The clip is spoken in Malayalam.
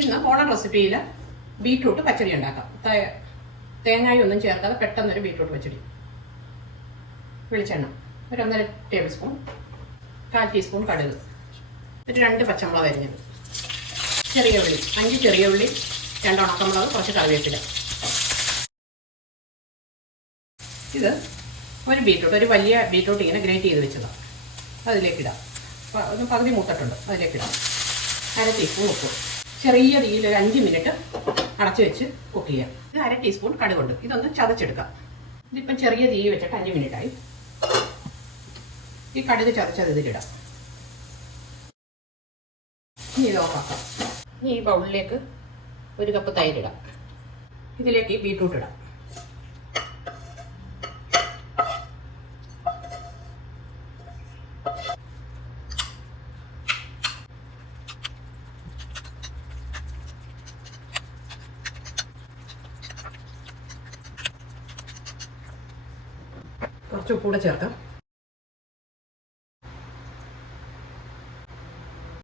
ഇന്ന് ഓണം റെസിപ്പിയിൽ ബീറ്റ്റൂട്ട് പച്ചടി ഉണ്ടാക്കാം. തേങ്ങായി ഒന്നും ചേർക്കാതെ പെട്ടെന്നൊരു ബീറ്റ്റൂട്ട് പച്ചടി. വെളിച്ചെണ്ണ ഒരു 1.5 ടേബിൾ സ്പൂൺ, 1/4 ടീസ്പൂൺ കടുക്, ഒരു 2 പച്ചമുളക് അരിഞ്ഞത്, ചെറിയ ഉള്ളി 5 ചെറിയ ഉള്ളി, 2 ഉണക്കമുളക്, കുറച്ച് കറിവേപ്പില. ഇത് ഒരു ബീറ്റ്റൂട്ട്, ഒരു വലിയ ബീറ്റ്റൂട്ട് ഇങ്ങനെ ഗ്രേറ്റ് ചെയ്ത് വെച്ചതാണ്. അതിലേക്കിടാം. ഒന്ന് പകുതി മൂത്തിട്ടുണ്ട്, അതിലേക്കിടാം. 1/2 ടീസ്പൂൺ ഉപ്പ്. ചെറിയ തീയിൽ ഒരു 5 മിനിറ്റ് അടച്ചു വെച്ച് കുക്ക് ചെയ്യാം. ഇത് 1/2 ടീസ്പൂൺ കടുകുണ്ട്. ഇതൊന്ന് ചതച്ചെടുക്കാം. ഇതിപ്പം ചെറിയ തീ വെച്ചിട്ട് 5 മിനിറ്റായി. ഈ കടുക് ചതച്ചത് ഇതിലിടാം. ഇനി ഇത് ഓഫാക്കാം. ഇനി ഈ ബൗളിലേക്ക് 1 കപ്പ് തൈരിടാം. ഇതിലേക്ക് ഈ ബീറ്റ്റൂട്ട് ഇടാം. കുറച്ച് ഉപ്പൂടെ ചേർക്കാം.